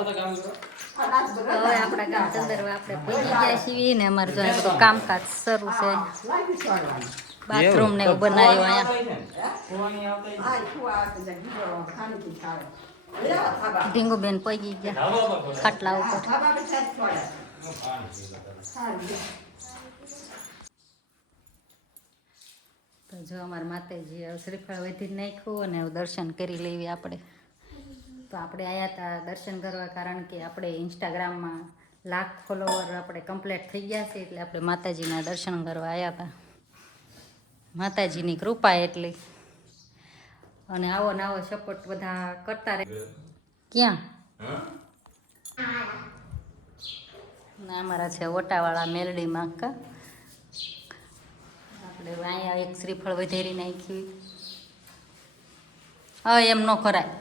હવે આપણા ગામ ચંદરવા આપણે પહોંચી ગયા છીએ ને અમારે જો બધું કામકાજ શરૂ છે. બાથરૂમ ને એવું બનાવ્યું અહીંયા. ઢીંગુબેન પહોંચી ગયા ખાટલા ઉપર. તો જો અમારા માતાજી શ્રીફળ વધી નાખ્યું અને દર્શન કરી લેવી આપણે. તો આપણે આવ્યા હતા દર્શન કરવા, કારણ કે આપણે ઇન્સ્ટાગ્રામમાં 1,00,000 ફોલોવર આપણે કમ્પ્લીટ થઈ ગયા છે, એટલે આપણે માતાજીના દર્શન કરવા આવ્યા હતા. માતાજીની કૃપા એટલી. અને આવો ને આવો સપોર્ટ બધા કરતા રહે. ક્યાં ના અમારા છે ઓટાવાળા મેલડીમાં કા. આપણે અહીંયા એક શ્રીફળ વધેરી નાખી. હવે એમ ન કરાય.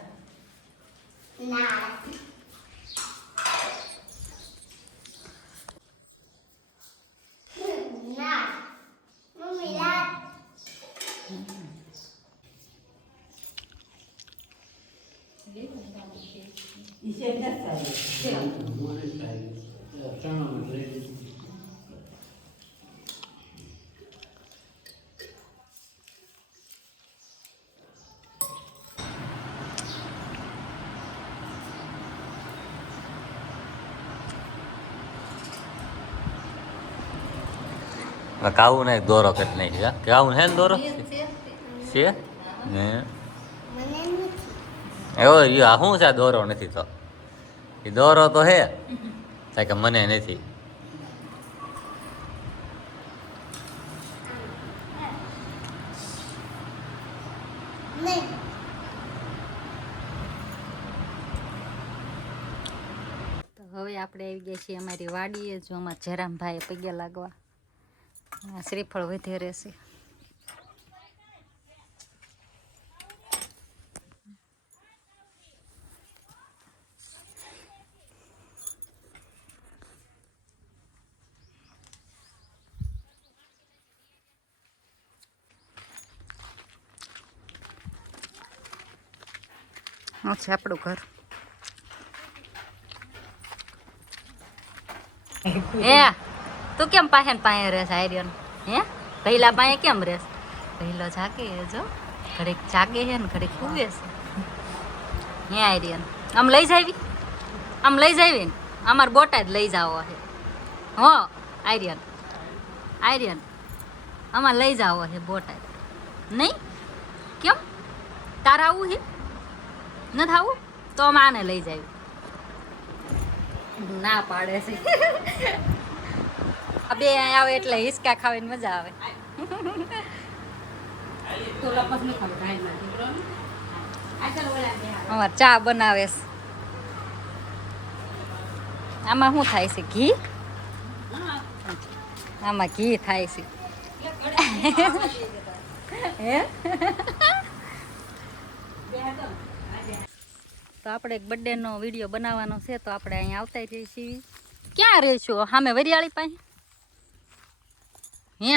કાવું ને દોરો કટ નહીં છે. કાવું હે ને દોરો છે ને એવો શું છે? દોરો નથી તો એ દોરો તો હે કે મને નથી. તો હવે આપણે આવી ગયા છીએ અમારી વાડીએ. જો અમારા જરામભાઈ પગે લાગવા શ્રીફળ વધે રહેશે. છે આપણું ઘર. હે તું કેમ પાસે ને પાસે રહેશ આર્યન? હે પહેલા પાસે કેમ રહેશ? પહેલો જાગે જો, ઘડીક જાગે છે ને ઘડીક કૂવે છે. હે આર્યન આમ લઈ જાવી, આમ લઈ જાવી ને અમારે બોટાદ લઈ જાવો છે. હો આર્યન, આર્યન અમારે લઈ જાવો છે બોટાદ. નહીં કેમ તારે આવું છે? નથી આવું તો અમે આને લઈ જાય. ના પાડે છે. બે અહીંયા આવે એટલે હિસકા ખાવાની મજા આવે. અમારે ચા બનાવે છે. આમાં શું થાય છે? ઘી. આમાં ઘી થાય છે. હે તો આપણે એક બર્થડેનો વિડીયો બનાવવાનો છે, તો આપણે અહીંયા આવતા રહીએ છીએ. ક્યાં રહીશું? સામે વરિયાળી પાસે. હે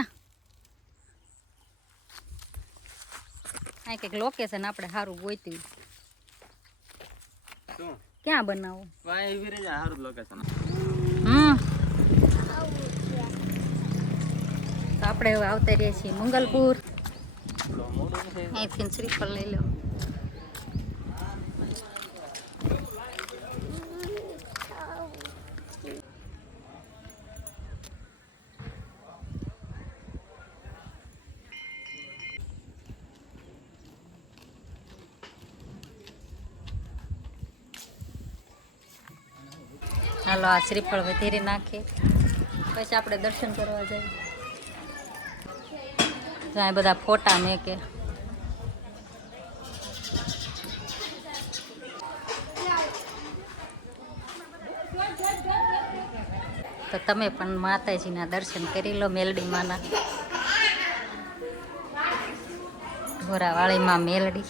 આ કંઈક લોકેશન આપણે સારું ગોતી. ક્યાં બનાવું? તો આપણે હવે આવતા રહીએ છીએ મંગલપુર. અહીંથી શ્રીફળ લઈ લો. હાલો આ શ્રીફળ વધેરી નાખીએ, પછી આપણે દર્શન કરવા જઈએ. ત્યાં બધા ફોટા મેકે. તો તમે પણ માતાજીના દર્શન કરી લો. મેલડી માના, ઢોરાવાળીમાં મેલડી.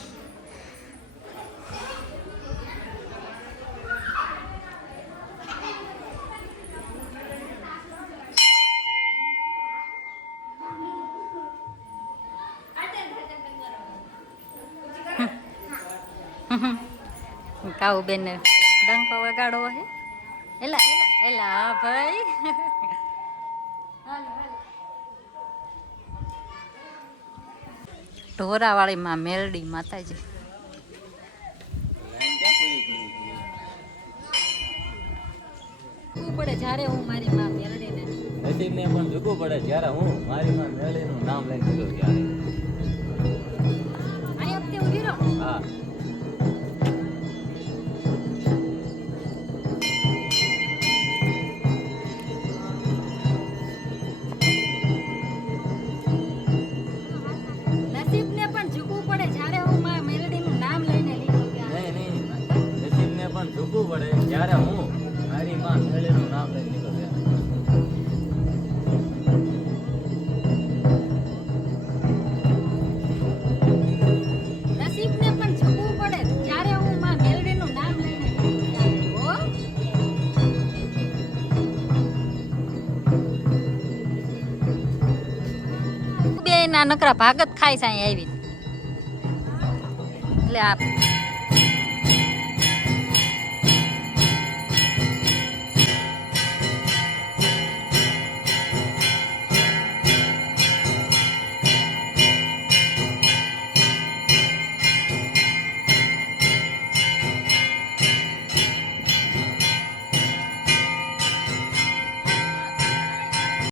કાવું બેન ડંકો વગાડવો હે એલા એલા એલા હા ભાઈ ઢોરાવાળી માં મેલડી માતાજી શું પડે જ્યારે હું મારી માં મેલડીને નસીબને પણ ઝૂકવું પડે જ્યારે હું મારી માં મેળીનું નામ લઈને નીકળું ત્યારે. આ વખતે ઉભી રહો હા નસીબને પણ ઝૂકવું પડે જ્યારે હું માં મેલડીનું નામ લઈને નીકળું ત્યારે નહીં નસીબને પણ ઝૂકવું પડે જ્યારે હું મારી માં મેળીનું નામ લઈને નીકળું ત્યારે. નસીબને પણ ઝૂકવું પડે જ્યારે હું માં મેલડીનું નામ લઈને નીકળું ત્યારે હો બે ના નકરા ભાગત ખાય છે અહીં આવી એટલે આ